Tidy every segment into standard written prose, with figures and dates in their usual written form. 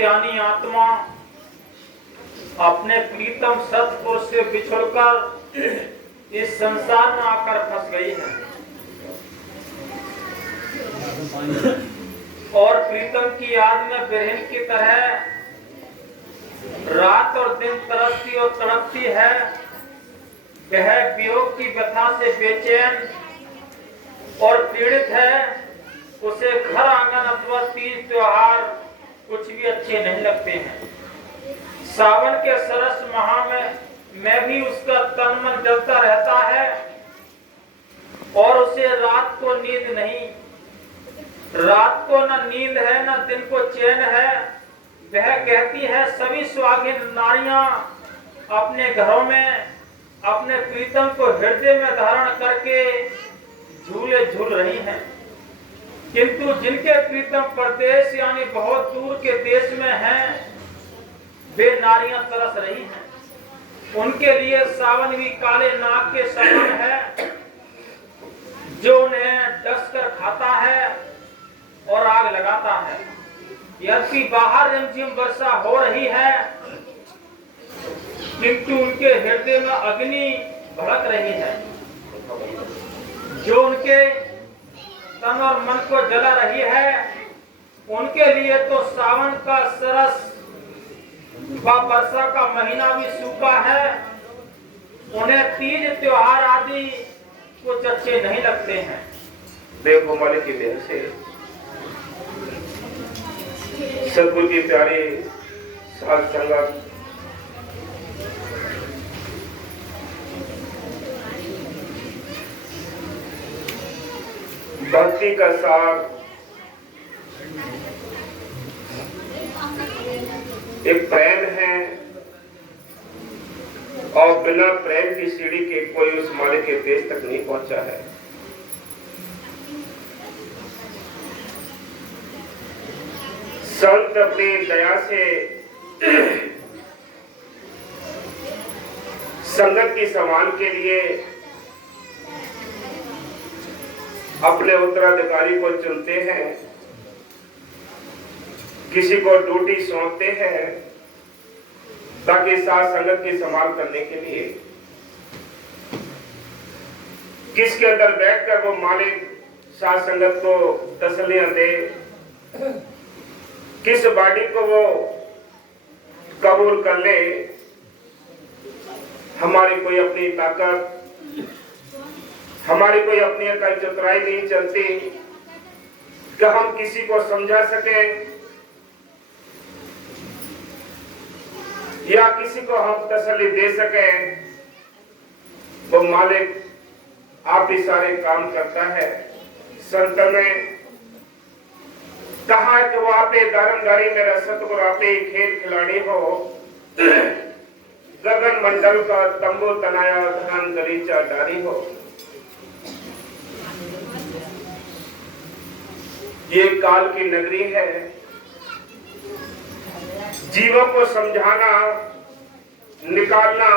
यानी आत्मा अपने प्रीतम सतपुरुष से बिछुड़कर इस संसार में आकर फंस गई है और प्रीतम की याद में बिरहन की तरह रात और दिन तरसती और तड़पती है। वह वियोग की व्यथा से बेचैन और पीड़ित है। उसे घर आंगन अथवा तीज त्योहार कुछ भी अच्छे नहीं लगते हैं। सावन के सरस माह में भी उसका तन मन जलता रहता है और उसे रात को नींद नहीं, रात को न नींद है न दिन को चैन है। वह कहती है सभी सुहागिन नारियां अपने घरों में अपने प्रीतम को हृदय में धारण करके झूले झूल रही हैं, किंतु जिनके प्रीतम प्रदेश यानी बहुत दूर के देश में हैं, वे नारियां तरस रही हैं। उनके लिए सावन भी काले नाग के समान है जो उन्हें डसकर खाता है और आग लगाता है। यद्यपि बाहर रिमझिम वर्षा हो रही है, किंतु उनके हृदय में अग्नि भड़क रही है जो उनके तन और मन को जला रही है। उनके लिए तो सावन का सरस व वर्षा का महीना भी सूखा है। उन्हें तीज त्योहार आदि कुछ अच्छे नहीं लगते हैं। देखो मालिक की देह से सदगुरु की प्यारी साध संगत भक्ति का सार एक प्रेम है और बिना प्रेम की सीढ़ी के कोई उस मालिक के देश तक नहीं पहुंचा है। संत अपनी दया से संगत की सम्मान के लिए अपने उत्तराधिकारी को चुनते हैं, किसी को ड्यूटी सौंपते हैं ताकि साथ संगत की संभाल करने के लिए किसके अंदर बैठकर वो मालिक साथ संगत को तसल्लियां दे, किस बाडी को वो कबूल कर ले। हमारी कोई अपनी ताकत, हमारी कोई अपनी चतुराई नहीं चलती कि हम किसी को समझा सके या किसी को हम तसल्ली दे सके। वो मालिक आप ही सारे काम करता है। संत में कहा कि वो आपे दारंगारी मेरा सतगुरु आपे खेल खिलाड़ी हो, गगन मंडल का तंबू तनाया धान गलीचा डारी हो। ये काल की नगरी है, जीवों को समझाना, निकालना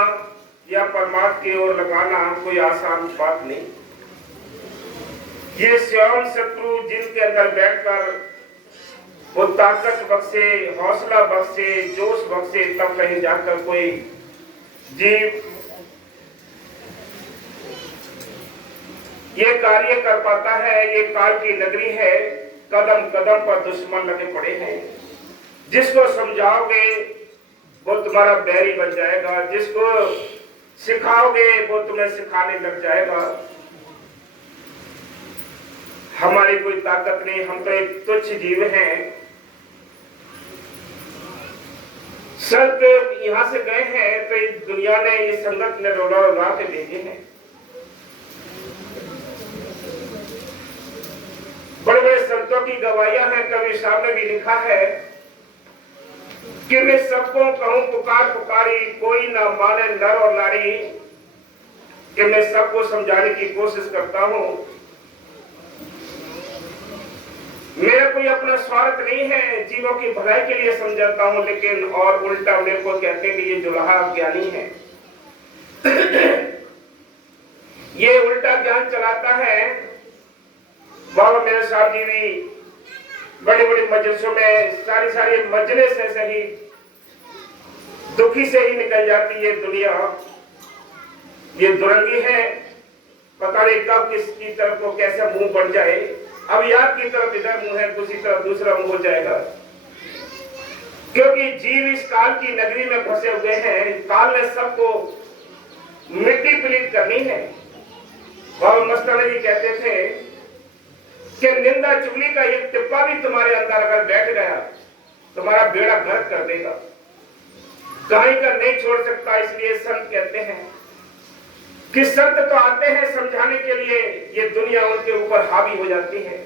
या परमात्मा की ओर लगाना कोई आसान बात नहीं। ये स्वयं शत्रु जिनके अंदर बैठकर वो ताकत बख्शे, हौसला बख्शे, जोश बख्शे, तब कहीं जाकर कोई जीव ये कार्य कर पाता है। ये काल की नगरी है, कदम कदम पर दुश्मन लगे पड़े हैं। जिसको समझाओगे वो तुम्हारा बैरी बन जाएगा, जिसको सिखाओगे वो तुम्हें सिखाने लग जाएगा। हमारी कोई ताकत नहीं, हम तो एक तुच्छ जीव हैं। संत यहाँ से गए हैं तो इस दुनिया ने, इस संगत ने रोला रोला के भेजे हैं। बड़े बड़े संतों की गवाहियां हैं। कवि साहब ने भी लिखा है कि मैं सबको कहूं पुकार पुकारी, कोई ना माने नर और नारी, कि मैं सबको समझाने की कोशिश करता हूं। मेरा कोई अपना स्वार्थ नहीं है, जीवों की भलाई के लिए समझाता हूं, लेकिन और उल्टा मेरे को कहते हैं कि ये जुलाहा ज्ञानी है। ये उल्टा ज्ञान चलाता है। बाबा मेरे साहब जी भी बड़ी बड़ी मजलिसों में सारी मजलिस ऐसे ही दुखी से ही निकल जाती है दुनिया। ये दुरंगी है, पता नहीं कब किसकी तरफ को कैसे मुंह बढ़ जाए। अब याद की तरफ इधर मुंह है, दूसरी तरफ दूसरा मुंह हो जाएगा, क्योंकि जीव इस काल की नगरी में फंसे हुए हैं। काल ने सबको मिट्टी पलीत करनी है। बाबा मस्ताना जी कहते थे कि निंदा चुगली का एक टिप्पा भी तुम्हारे अंदर अगर बैठ गया तुम्हारा बेड़ा गर्क कर देगा। कहीं का नहीं छोड़ सकता। इसलिए संत कहते हैं कि संत तो आते हैं समझाने के लिए, ये दुनिया उनके ऊपर हावी हो जाती है,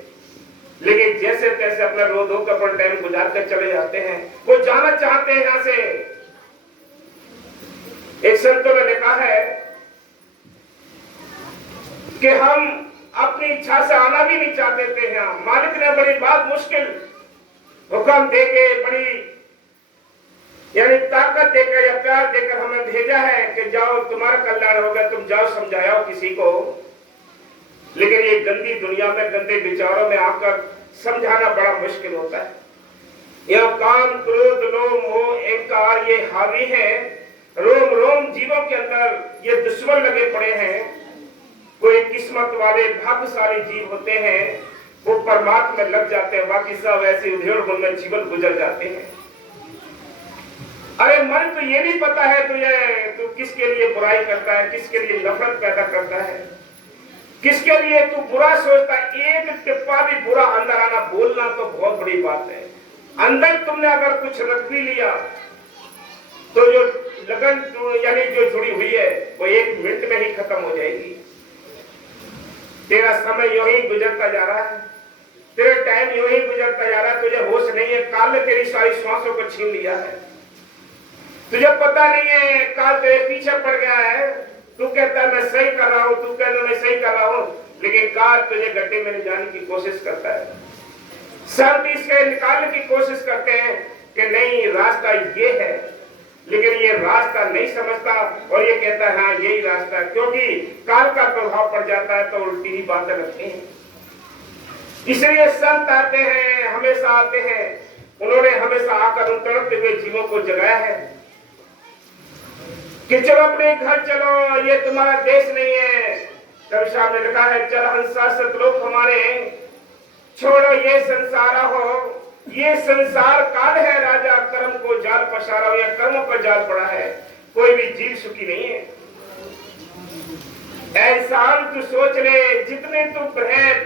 लेकिन जैसे तैसे अपना रो धो कर अपना टाइम गुजार कर चले जाते हैं। वो जाना चाहते हैं यहां से। एक संतों ने लिखा है कि हम अपनी इच्छा से आना भी नहीं चाहते थे यहाँ। मालिक ने बड़ी बात मुश्किल हुक्म देके, बड़ी यानी ताकत देकर या प्यार देकर हमें भेजा है कि जाओ तुम्हारा कल्याण होगा, तुम जाओ समझाओ किसी को। लेकिन ये गंदी दुनिया में गंदे विचारों में आकर समझाना बड़ा मुश्किल होता है। यह काम क्रोध लोभ मोह अहंकार ये हावी है। रोम रोम जीवों के अंदर ये दुश्मन लगे पड़े हैं। कोई किस्मत वाले भाग्यशाली जीव होते हैं, वो परमात्मा में लग जाते हैं, बाकी सब ऐसे उधेड़ बुन में जीवन गुजर जाते हैं। अरे मन तो ये नहीं पता है तुझे तू किसके लिए बुराई करता है, किसके लिए नफरत पैदा करता है, किसके लिए तू बुरा सोचता है। एक टिप्पा भी बुरा अंदर आना बोलना तो बहुत बड़ी बात है। अंदर तुमने अगर कुछ रख भी लिया तो जो लगन यानी जो जुड़ी हुई है वो 1 मिनट में ही खत्म हो जाएगी। तेरा समय यूं ही गुजरता जा रहा है, तेरा टाइम यूं ही गुजरता जा रहा है। तुझे होश नहीं है, काल ने तेरी सारी श्वासों को छीन लिया है। तुझे पता नहीं है काल तेरे पीछे पड़ गया है। तू कहता है मैं सही कर रहा हूं, तू कहता है मैं सही कर रहा हूं, लेकिन काल तुझे गड्ढे में ले जाने की कोशिश करता है। संत इसके निकालने की कोशिश करते हैं कि नहीं रास्ता ये है, लेकिन ये रास्ता नहीं समझता और ये कहता है हाँ यही रास्ता है। क्योंकि काल का प्रभाव पड़ जाता है तो उल्टी ही बातें लगती हैं। इसलिए संत आते हैं, हमेशा आते हैं। उन्होंने हमेशा आकर उन तड़पते हुए जीवों को जगाया है कि चलो अपने घर चलो, ये तुम्हारा देश नहीं है। कवि साहब ने लिखा है चल हंसा सतलोक हमारे, छोड़ो ये संसार हो। ये संसार काल है राजा, कर्म को जाल पसारा या कर्मों पर जाल पड़ा है। कोई भी जीव सुखी नहीं है। ऐसान तू सोच ले, जितने तू प्रेम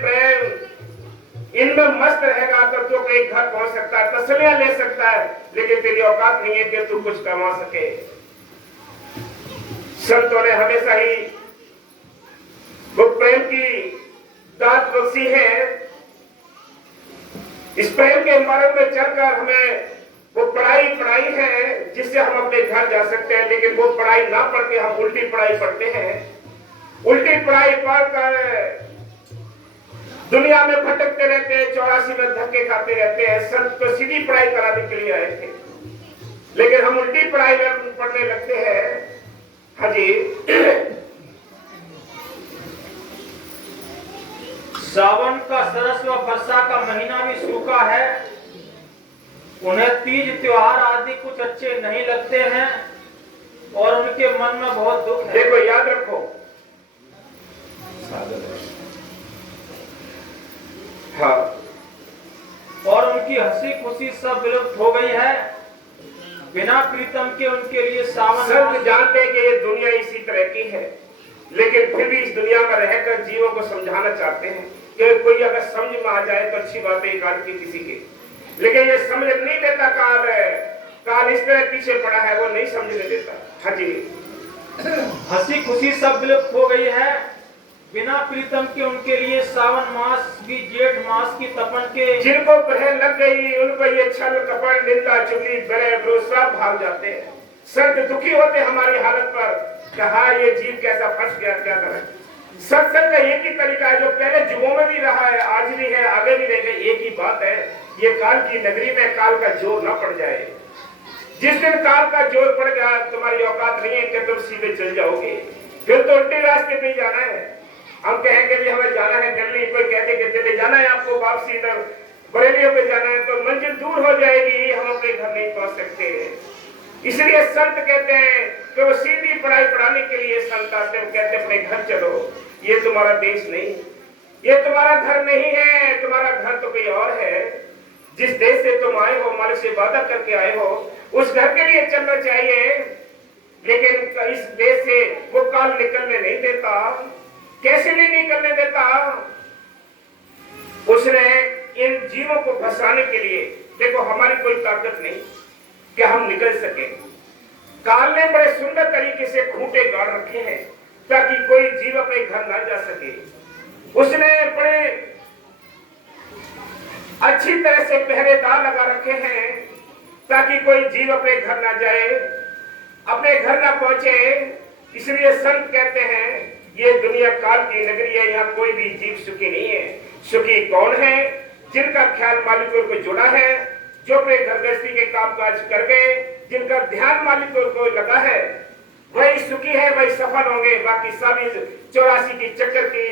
इनमें मस्त रहेगा तो तू कहीं घर पहुंच सकता है, तसलियां ले सकता है, लेकिन तेरी औकात नहीं है कि तू कुछ कमा सके। संतों ने हमेशा ही वो प्रेम की दात बख्शी है। इस प्रेम के मार्ग में चलकर हमें वो पढ़ाई है जिससे हम अपने घर जा सकते हैं, लेकिन वो पढ़ाई ना पढ़ के हम उल्टी पढ़ाई पढ़ते हैं। उल्टी पढ़ाई पढ़कर दुनिया में भटकते रहते हैं, 84 में धक्के खाते रहते हैं। संत तो सीधी पढ़ाई कराने के लिए आए थे, लेकिन हम उल्टी पढ़ाई पढ़ने लगते हैं। हाँ जी। सावन का सरस व वर्षा का महीना भी सूखा है। उन्हें तीज त्योहार आदि कुछ अच्छे नहीं लगते हैं और उनके मन में बहुत दुख है। देखो याद रखो, हाँ, और उनकी हंसी खुशी सब विलुप्त हो गई है। बिना प्रीतम के उनके लिए सावन संत जानते हैं कि ये दुनिया इसी तरह की है, लेकिन फिर भी इस दुनिया में रहकर जीवों को समझाना चाहते हैं कि कोई अगर समझ में आ जाए तो अच्छी बात है काल की किसी की, लेकिन ये समझ नहीं देता। काल इस तरह पीछे पड़ा है, वो नहीं समझने देता। हाँ जी। हंसी खुशी सब विलुप्त हो गई है। बिना प्रीतम के उनके लिए सावन मास भी जेठ मास की तपन के जिनको ग्रहण लग गई उनको ये छल कपट निंदा चुगली बड़े भरोसा भाग जाते हैं। संत दुखी होते हमारी हालत पर, कहा ये जीव कैसा फंस गया, क्या करें। सत्संग का एक ही तरीका है जो पहले युगों में भी रहा है, आज भी है, आगे भी रहेगा। एक ही बात है, ये काल की नगरी में काल का जोर न पड़ जाए। जिस दिन काल का जोर पड़ गया तुम्हारी औकात नहीं है कि तुम सीधे चल जाओगे, फिर तो उल्टे रास्ते पे जाना है। हम कहेंगे भी हमें जाना है दिल्ली, कोई कहते कि दिल्ली जाना है आपको, वापसी इधर बरेलियों पे जाना है तो मंजिल दूर हो जाएगी, हम अपने घर नहीं पहुंच सकते। इसलिए संत कहते हैं कि वो सीधी पढ़ाई पढ़ाने के लिए संत आते हैं, कहते हैं अपने घर चलो, ये तुम्हारा देश नहीं, ये तुम्हारा घर नहीं है, तुम्हारा घर तो कोई और है। जिस देश से तुम आए हो, हमारे से वादा करके आए हो, उस घर के लिए चलना चाहिए। लेकिन इस देश से वो काल निकलने नहीं देता। कैसे नहीं निकलने देता? उसने इन जीवों को फंसाने के लिए, देखो हमारी कोई ताकत नहीं कि हम निकल सके। काल ने बड़े सुंदर तरीके से खूंटे गाड़ रखे हैं ताकि कोई जीव अपने घर ना जा सके। उसने बड़े अच्छी तरह से पहरेदार लगा रखे हैं ताकि कोई जीव अपने घर ना जाए, अपने घर ना पहुंचे। इसलिए संत कहते हैं ये दुनिया काल की नगरी है, यहाँ कोई भी जीव सुखी नहीं है। सुखी कौन है? जिनका ख्याल मालिक को जुड़ा है, जो अपने घर गृहस्थी के काम काज कर गए, जिनका ध्यान मालिक को लगा है, वही सुखी है, वही सफल होंगे। बाकी सभी 84 की चक्कर की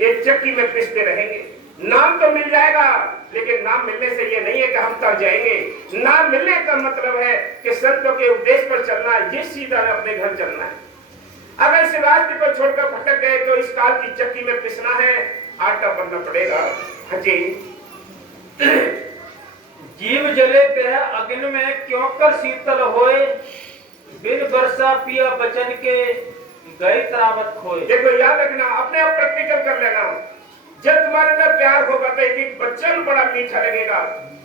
एक चक्की में पिसते रहेंगे। नाम तो मिल जाएगा, लेकिन नाम मिलने से ये नहीं है कि हम तर जाएंगे। नाम मिलने का मतलब है कि संतों के उपदेश पर चलना, ये सीधा अपने घर चलना है। अगर इस रास्ते को छोड़कर भटक गए तो इस काल की चक्की में पिसना है, आटा बनना पड़ेगा। हाँ जी। जीव जले पे अग्नि में क्यों कर शीतल होए, बिन वर्षा पिया बचन के गए तरावत खोए। देखो याद रखना, अपने आप प्रैक्टिकल कर लेना। जब तुम्हारे अंदर प्यार होगा तो एक वचन बड़ा मीठा लगेगा,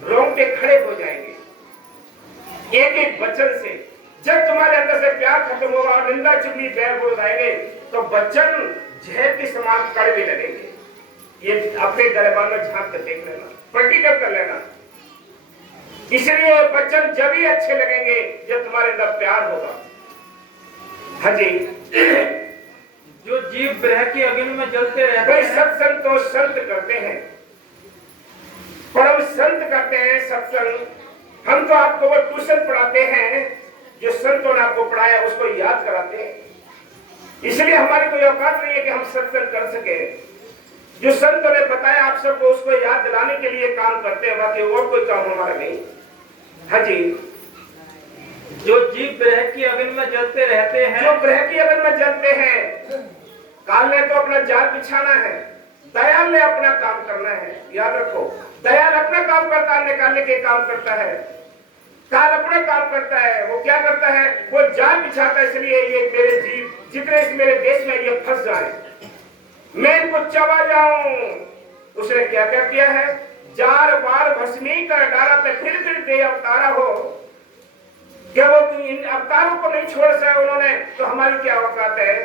रोंगटे खड़े हो जाएंगे एक एक वचन से। जब तुम्हारे अंदर से प्यार खत्म होगा और निंदा चुगली बैर बोल जाएंगे तो वचन जहर के समान कड़वे लगेंगे। ये अपने गलबान में झांक कर देख लेना, प्रैक्टिकल कर लेना। इसलिए वचन जब ही अच्छे लगेंगे जब तुम्हारे अंदर प्यार होगा। हाँ जी। जो जीव ब्रह की अग्नि में जलते रहते भाई हैं, सत्संग तो संत करते हैं, परम संत करते हैं सत्संग। हम तो आपको वो ट्यूशन पढ़ाते हैं, जो संतों ने आपको पढ़ाया उसको याद कराते हैं। इसलिए हमारी कोई औकात नहीं है कि हम सत्संग कर सके। जो संतों ने बताया आप सबको उसको याद दिलाने के लिए काम करते हैं, बाकी और कोई काम हमारा नहीं। हाँ जी। जो जीव ब्रह की अग्नि में जलते रहते हैं, जो ब्रह की अग्नि में जलते हैं, काल ने तो अपना जाल बिछाना है, दयाल ने अपना काम करना है। याद रखो, दयाल अपना काम करता है, निकालने के काम करता है। काल अपना काम करता है, वो क्या करता है? वो जाल बिछाता है। इसलिए ये मेरे जीव जितने इस मेरे देश में ये फंस जाए, मैं इनको चबा जाऊं। उसने क्या क्या किया है? जार बार भस्मी कर डाला तो फिर दे अवतारा हो। क्या वो इन अवतारों को नहीं छोड़ सके उन्होंने, तो हमारी क्या औकात है?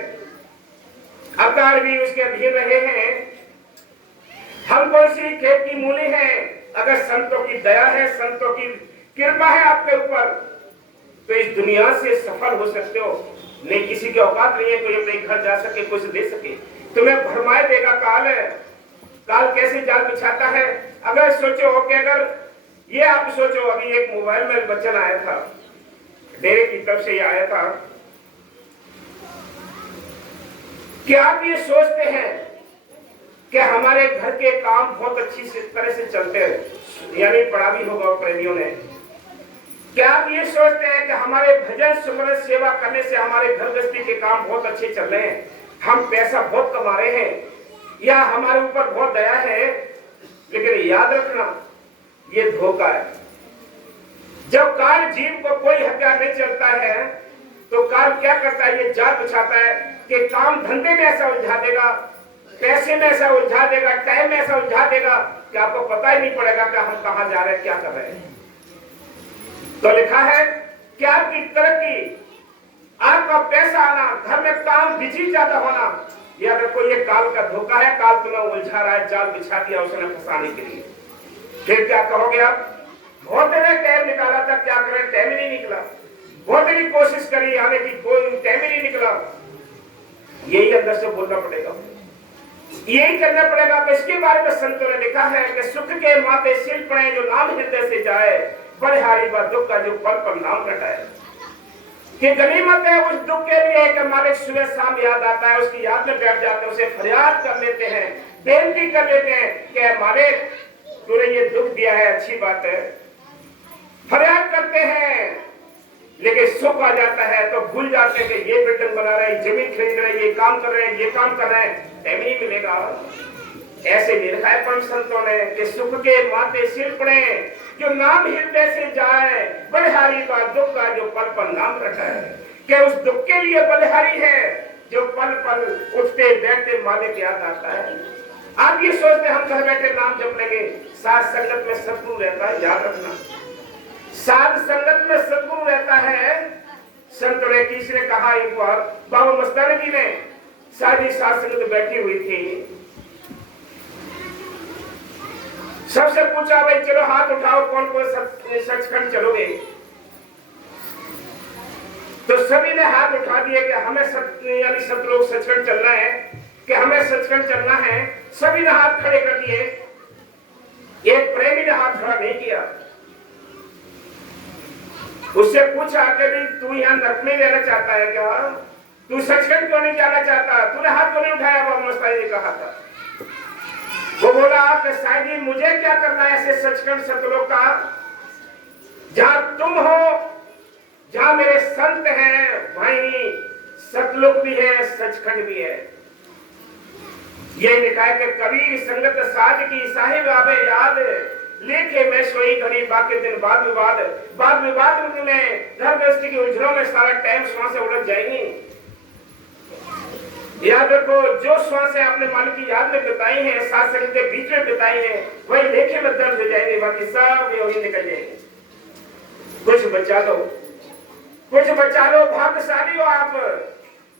अवतार भी उसके अधीन रहे हैं। हम कौन सी खेत की मूली हैं? अगर संतों की दया है, संतों की कृपा है आपके ऊपर, तो इस दुनिया से सफल हो सकते हो। नहीं, किसी की औकात नहीं है कोई अपने घर जा सके, कुछ दे सके। तुम्हें भरमाए देगा काल। काल कैसे जाल बिछाता है? अगर सोचो कि अगर ये आप सोचो, अभी एक मोबाइल में वचन आया था, डेरे की तरफ से ये आया था कि आप ये सोचते हैं कि हमारे घर के काम बहुत अच्छी तरह से चलते हैं, यानी पढ़ा भी होगा प्रेमियों ने। क्या आप ये सोचते हैं कि हमारे भजन सुमरन सेवा करने से हमारे घर गृहस्थी के काम बहुत अच्छे चल रहे हैं, हम पैसा बहुत कमा रहे हैं, या हमारे ऊपर बहुत दया है? लेकिन याद रखना, ये धोखा है। जब काल जीव को कोई हथियार नहीं चलता है तो काल क्या करता है? ये जाल बिछाता है कि काम धंधे में ऐसा उलझा देगा, पैसे में ऐसा उलझा देगा, टाइम में ऐसा उलझा देगा कि आपको पता ही नहीं पड़ेगा कि हम कहां जा रहे हैं, क्या कर रहे हैं। तो लिखा है कि आपकी तरक्की, आपका पैसा आना, घर में काम बिजी ज्यादा होना, ये अगर कोई ये काल का धोखा है। काल तुम्हें उलझा रहा है, जाल बिछा दिया उसने फंसाने के लिए। फिर क्या कहोगे आप? बहुत देर टाइम निकाला था, क्या करें, टाइम ही नहीं निकला। बहुत देर कोशिश करी आने की, कोई टाइम ही नहीं निकला। यही अंदर से बोलना पड़ेगा, यही करना पड़ेगा। तो इसके बारे में संतों ने लिखा है कि सुख के माथे सिल पड़े जो नाम हृदय से जाए, बड़े हारी बात दुख का जो पल पर नाम रटाए। कि गनीमत है उस दुख के लिए कि मालिक सुबह शाम याद आता है, उसकी याद में बैठ जाते हैं, उसे फरियाद कर लेते हैं, बेनती कर लेते हैं कि मालिक तूने ये दुख दिया है, अच्छी बात है। फरियाद करते हैं, लेकिन सुख आ जाता है तो भूल जाते हैं कि ये बिल्डिंग बना रहे हैं, जमीन खरीद रहे हैं, ये काम कर रहे हैं, ये काम कर रहे हैं, टाइम नहीं मिलेगा। ऐसे लिखा है परम संतों ने कि सुख के माथे सिर पड़े, जो नाम हृदय से जाए, बलिहारी का दुख का जो पल पल नाम रखा है, कि उस दुख के लिए बलिहारी है जो पल पल उठते बैठते मालिक याद आता है। आप ये सोचते हम घर बैठे नाम जप लेंगे, साथ संगत में सतगुरु रहता है, याद रखना। साध संगत में सतगुरु रहता है। संत ने किसी ने कहा एक बार, बाबा मस्ताना जी ने सारी साध संगत बैठी हुई थी, सबसे पूछा भाई चलो हाथ उठाओ, कौन कौन सचखंड चलोगे। तो सभी ने हाथ उठा दिए कि हमें यानी सब लोग सचखंड चलना है, कि हमें सचखंड चलना है। सभी ने हाथ खड़े कर दिए, एक प्रेमी ने हाथ खड़ा नहीं किया। उससे पूछा कि भाई तू यहाँ नरक में रहना चाहता है क्या, तू सचखंड क्यों नहीं जाना चाहता, तूने हाथ क्यों नहीं उठाया। बाबा मस्तानी जी कहा था, वो बोला कि साईं जी मुझे क्या करना है ऐसे सचखंड सतलोक का, जहां तुम हो, जहां मेरे संत हैं, वहीं सतलोक भी है, सचखंड भी है। ये लिखा है कि कबीर संगत साध की साहिब आवे याद, लेके मैं सोई घड़ी बाकी दिन बाद विवाद में घर गृहस्थी की उलझनों में सारा टाइम श्वास से उलझ जाएंगी। याद रखो, जो श्वास आपने मालिक की याद में बिताई है, साथ संगत के बीच में बिताई है, वही लेखे में दर्ज हो जाएंगे, बाकी सब वही निकल जाएंगे। कुछ बचा लो, कुछ बचा लो। भाग्यशाली हो आप,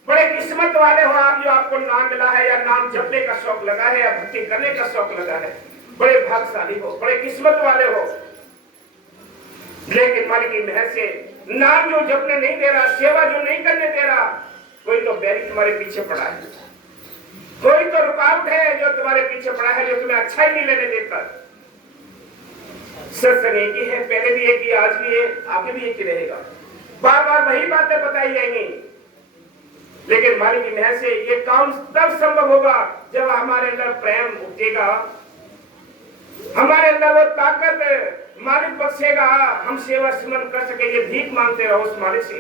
बड़े किस्मत वाले हो आप, जो आपको नाम मिला है या नाम जपने का शौक लगा है या भक्ति करने का शौक लगा है। बड़े भाग्यशाली हो, बड़े किस्मत वाले हो। लेकिन मालिक की मेहर से नाम जो जपने नहीं दे रहा, सेवा जो नहीं करने दे रहा, कोई तो बैरी तुम्हारे पीछे पड़ा है, कोई तो रुकावट है जो तुम्हारे पीछे पड़ा है, जो तुम्हें अच्छा ही नहीं लेने देता। सत्संग एक ही है, पहले भी एक ही, आज भी है, आगे भी एक ही रहेगा। बार बार वही बातें बताई जाएंगी, लेकिन मालिक की मेहर से ये काम तब संभव होगा जब हमारे अंदर प्रेम उठेगा, हमारे अंदर वो ताकत मालिक बख्शेगा, हम सेवा सिमरन कर सके। ये भीख मांगते रहो उस मालिक से।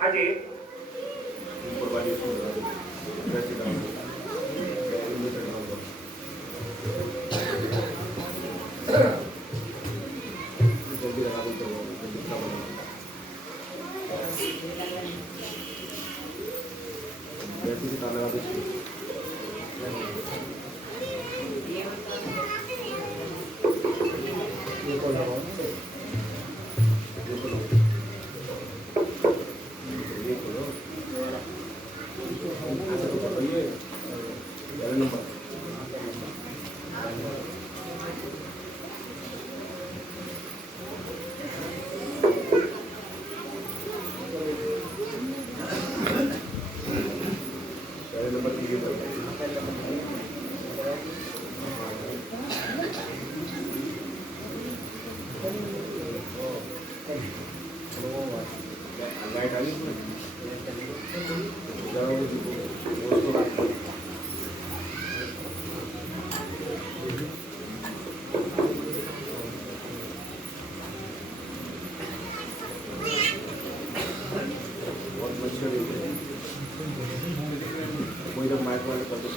हाँ जी, कोई तो माइक वाले कर दो।